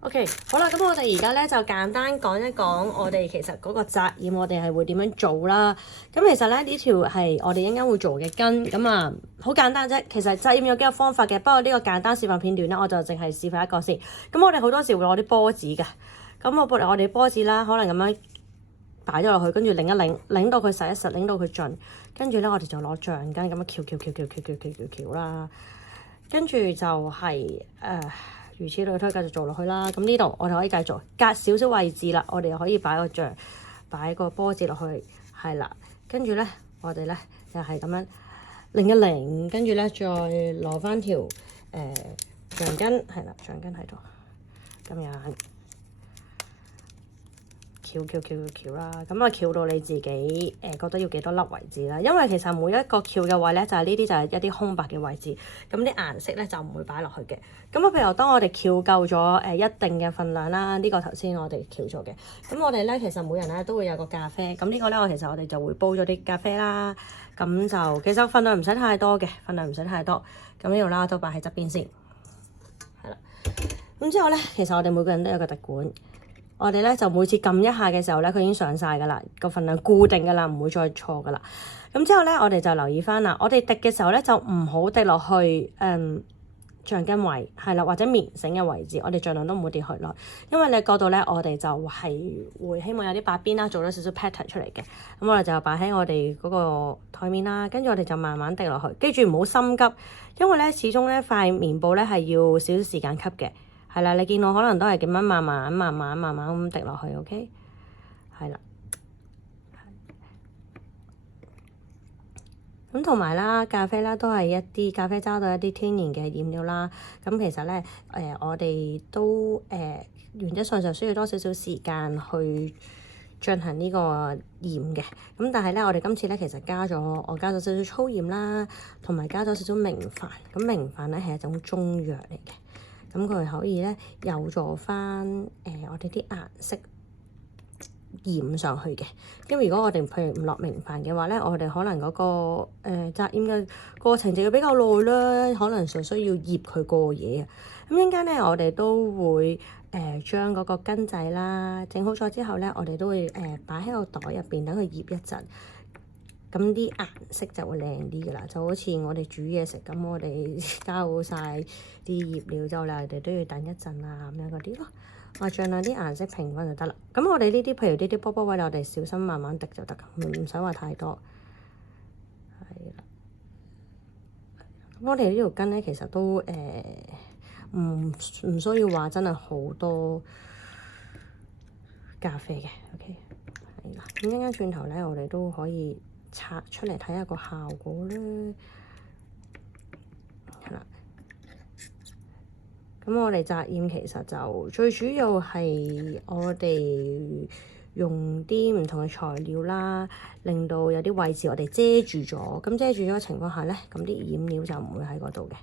OK，好啦，咁我哋而家咧就簡單講一講我哋其實嗰個紮染我哋係會點樣做啦。咁其實咧呢條係我哋一陣間會做嘅根，咁啊好簡單啫。其實紮染有幾個方法嘅，不過呢個簡單示範片段咧，我就淨係示範一個先。咁我哋好多時會攞啲波子嘅，咁我哋波子啦，可能咁樣擺咗落去，跟住擰一擰，擰到佢實一實，擰到佢盡，跟住咧我哋就攞橡筋咁樣翹啦，跟住就係如此類推，繼續做落去啦。咁呢度我哋可以繼續隔少少位置啦，我哋又可以擺個波子落去，係啦。跟住咧，我哋咧又係咁樣擰一擰，跟住咧再攞翻條橡筋，係啦，橡筋喺度，咁樣翹啦。咁啊翹到你自己覺得要幾多粒為止啦。因為其實每一個翹嘅位咧，就係呢啲就係一啲空白嘅位置，咁啲顏色咧就唔會擺落去嘅。咁啊，譬如當我哋翹夠咗一定嘅份量啦，呢個頭先我哋翹咗嘅。咁我哋咧其實每人咧都會有個咖啡，咁呢個咧其實我哋就會煲咗啲咖啡啦。咁就其實份量唔使太多嘅，份量唔使太多。咁呢度啦都擺喺側邊先，係啦。咁之後咧，其實我哋每個人都有個滴管。我哋咧就每次撳一下嘅時候咧，佢已經上晒㗎啦，個份量固定㗎啦，唔會再錯㗎啦。咁之後咧，我哋就留意翻啦，我哋滴嘅時候咧就唔好滴落去橡筋位，係啦，或者棉繩嘅位置，我哋盡量都唔好跌去落，因為你嗰度咧，我哋就係會希望有啲白邊啦，做咗少少 pattern 出嚟嘅。咁我哋就擺喺我哋嗰個台面啦，跟住我哋就慢慢滴落去，記住唔好心急，因為咧始終咧塊棉布咧係要少少時間吸嘅。係啦，你見到可能都係咁樣慢慢咁滴落去 ，OK？ 係啦，咁同埋啦，咖啡啦都係一啲咖啡渣都係一啲天然嘅染料啦。咁其實咧，我哋都原則上就需要多少少時間去進行呢個染嘅。咁但係咧，我哋今次咧其實我加咗少少粗鹽啦，同埋加咗少少明礬。咁明礬咧係一種中藥嚟嘅。咁佢可以咧有助翻我哋啲顏色染上去嘅。咁如果我哋譬如唔落明礬嘅話咧，我哋可能嗰個紮染嘅過程就要比較耐啦，可能仲需要醃佢過夜啊。咁陣間咧，我哋都會將嗰個根仔啦整好咗之後咧，我哋都會擺喺個袋入邊等佢醃一陣。咁啲顏色就會靚啲㗎啦，就好似我哋煮嘢食咁，我哋加好晒啲醃料之後咧，我哋都要等一陣啊咁樣嗰啲咯。我盡量啲顏色平均就得啦。咁我哋呢啲譬如呢啲波波位，我哋小心慢慢滴就得，唔使話太多。係啦。咁我哋呢條根咧，其實都唔需要話真係好多咖啡嘅。OK，係啦。咁一陣間轉頭咧，我哋都可以拆出嚟睇下個效果啦，係啦。咁我哋紮染其實就最主要係我哋用啲唔同嘅材料啦，令到有啲位置我哋遮住咗。咁遮住咗嘅情況下咧，咁啲染料就唔會喺嗰度嘅。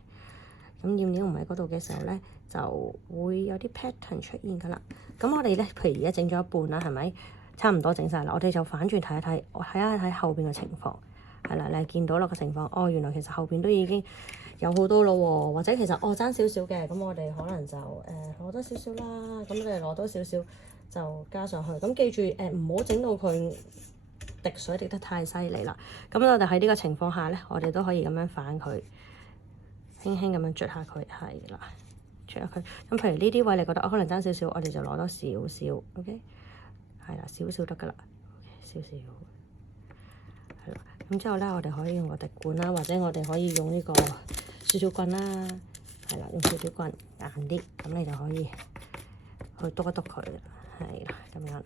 咁染料唔喺嗰度嘅時候咧，就會有啲 pattern 出現㗎啦。咁我哋咧，譬如而家整咗一半啦，係咪？差唔多整晒啦，我哋就反轉睇一睇，我睇一睇後邊嘅情況，係啦，你係見到啦個情況，哦，原來其實後邊都已經有好多咯喎，或者其實爭少少嘅，咁我哋可能就攞多少少啦，咁你攞多少少就加上去，咁記住唔好整到佢滴水滴得太犀利啦，咁我哋喺呢個情況下咧，我哋都可以咁樣反佢，輕輕咁樣捽下佢，係啦，捽下佢，咁譬如呢啲位你覺得可能爭少少，我哋就攞多少少 ，OK。係啦，少少得㗎啦，少少係啦。咁之後咧，我哋可以用個滴管啦，或者我哋可以用呢個少少棍啦，係啦，用少少棍硬啲，咁你就可以去篤一篤佢，係啦，咁樣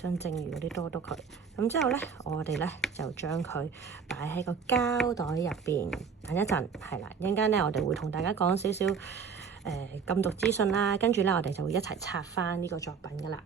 將剩餘嗰啲篤一篤佢。咁之後咧，我哋咧就將佢擺喺個膠袋入邊等一陣，係啦。一陣間咧，我哋會同大家講少少禁毒資訊啦，跟住咧，我哋就會一齊拆翻呢個作品㗎啦。